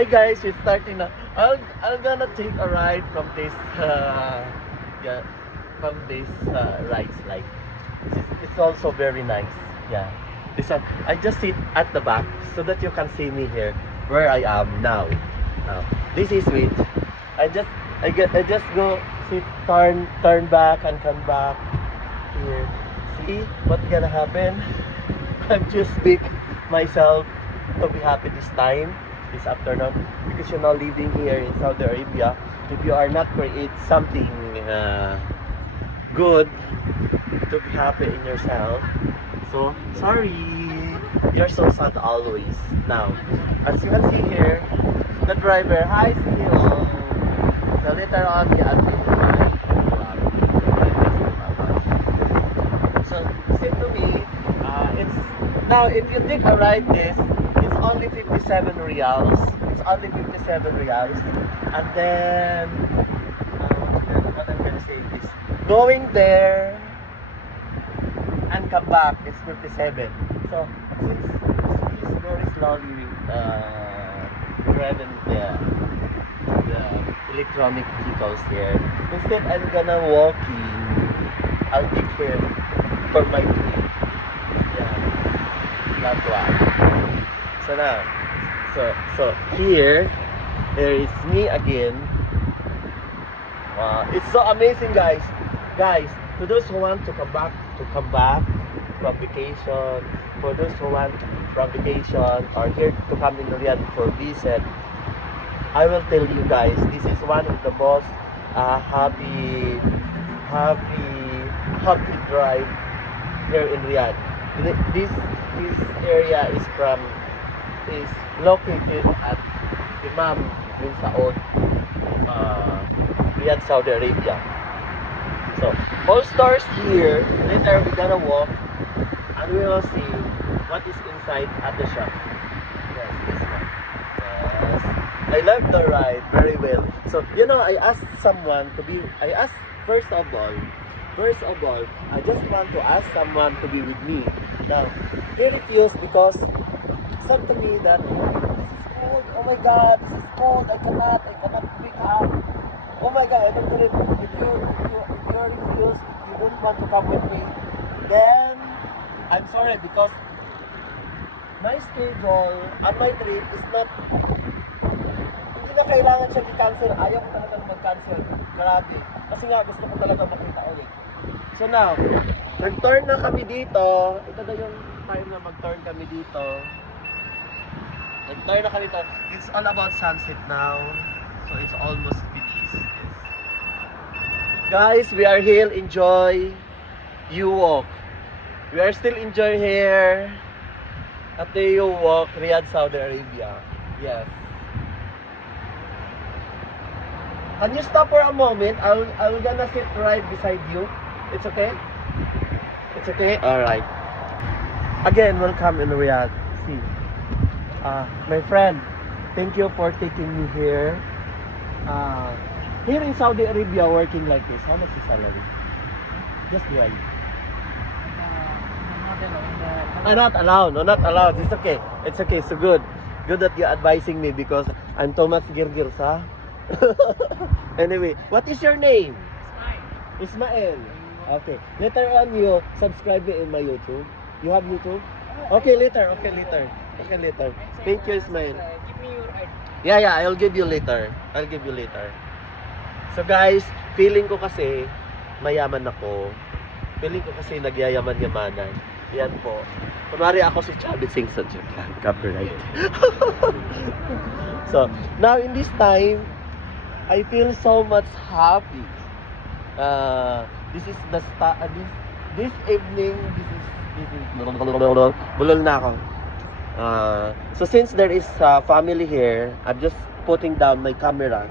Hi guys, we're starting now. I'm gonna take a ride from this yeah, from this rides like it's also very nice. Yeah. This one I just sit at the back so that you can see me here where I am now. Now this is it. I just go sit turn back and come back here. See what's gonna happen? I'm just pick myself to be happy this afternoon, because you're now living here in Saudi Arabia. If you are not create something good to be happy in yourself, so sorry, you're so sad always. Now, as you can see here, the driver, hi, see you. So later on, you add me to my so listen to me. It's now if you take a ride this, it's only 57 reals. It's only 57 reals, and then what I'm gonna say is going there and come back is 57. So since it's very slowly driving the electronic vehicles here, instead I'm gonna walking. I'll take him for my trip. Yeah, that's why. So now, so here is me again. It's so amazing, guys. Guys, to those who want to come back from vacation, for those who want from vacation or here to come in Riyadh for visit, I will tell you guys, this is one of the most happy, happy drive here in Riyadh. This area is located at Imam bin Saud, Riyadh, Saudi Arabia. So all stores here. Later we're gonna walk and we will see what is inside at the shop. Yes, this one. Yes, I love the ride very well. So I asked someone to be. I asked first of all, I just want to ask someone to be with me. Now he refused because said to me that this is cold. Oh my God, this is cold. I cannot pick up. Oh my God, I don't believe if you refuse, if you don't want to come with me, then I'm sorry because my schedule and my trip is not, hindi na kailangan siya i-cancel. Ayaw ko talaga mag-cancel. Grabe. Kasi nga gusto ko talaga makita ulit. So now, nag-turn na kami dito. Ito na yung time na mag-turn kami dito. Nag-turn na kami dito. It's all about sunset now. So it's almost finished. Yes. Guys, we are here enjoy you walk. We are still enjoy here at the you walk Riyadh, Saudi Arabia. Yes. Can you stop for a moment? I'll gonna sit right beside you. It's okay? It's okay? Alright. Again, welcome in Riyadh. See. My friend, thank you for taking me here. Here in Saudi Arabia, working like this, how much is salary? Just right. Not allowed. No, not allowed. It's okay. It's okay. So good. Good that you're advising me because I'm Thomas Girgirsa. Anyway, what is your name? Ismael. Okay. Later on, you subscribe me in my YouTube. You have YouTube? Okay, later. Okay, later. Okay, later. Thank you, Ismael. Give me your ID. Yeah, I'll give you later. So guys, feeling ko kasi mayaman ako. Feeling ko kasi nagyayaman-yamanan. Yan po. Kunwari ako si Chubby Singh sa copyright. So, now in this time, I feel so much happy. This is the this evening, this is bulol na ako. So since there is family here, I'm just putting down my camera.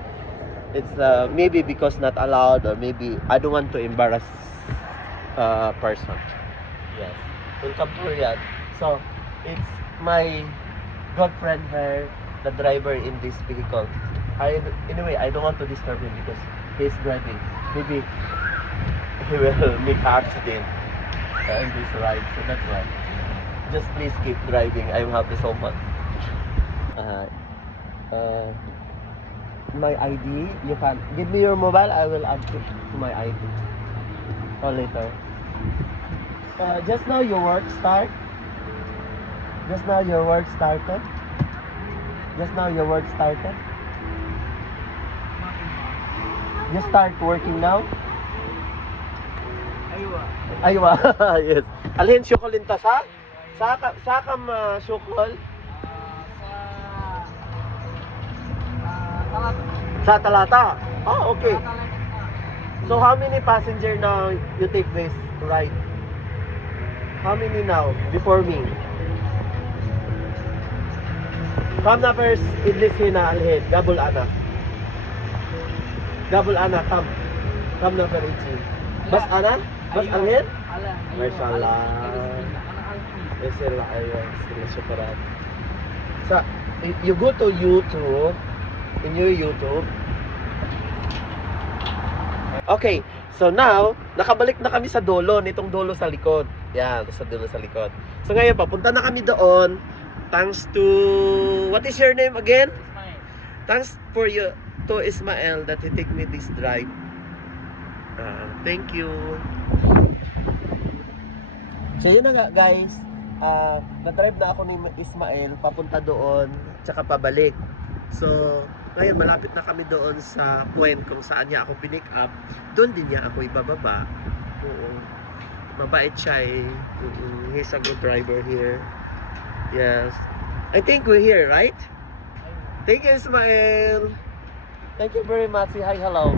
It's maybe because not allowed, or maybe I don't want to embarrass person. Yes. Welcome to Riyadh. So it's my good friend here, the driver in this vehicle. Anyway, I don't want to disturb him because he's driving. Maybe he will make accident in this ride. So that's why. Just please keep driving. I'm happy so much. uh, my ID. You can give me your mobile. I will add to my ID. Or later. Just now your work start. Just now your work started. Just now your work started. You start working now. Aywa. Yes. Alin syukol inta sa? Sa kam syukol? Sa Talata. Oh, okay. So how many passenger now you take this ride? How many now before me? Come na first Idlis hina alhin. Gabul ana. Gabul ana come. Come na first Idlis. Bas ana? Bas alhin? Mashallah. Mashallah ayun. Sila syukuran. Sa you go to YouTube. In your YouTube. Okay, so now, nakabalik na kami sa dulo, nitong dulo sa likod. Yan, sa dulo sa likod. So ngayon, papunta na kami doon. Thanks to, what is your name again? Ismail. Thanks for you, to Ismael that he take me this drive. Thank you. So yun na nga guys, na-drive na ako ni Ismael, papunta doon, tsaka pabalik. So, ngayon malapit na kami doon sa point kung saan niya ako pinick up. Doon din niya ako ibababa. Oo. Mabait siya eh. He's a good driver here. Yes. I think we're here, right? Thank you, Ismael. Thank you very much. Say hi, hello.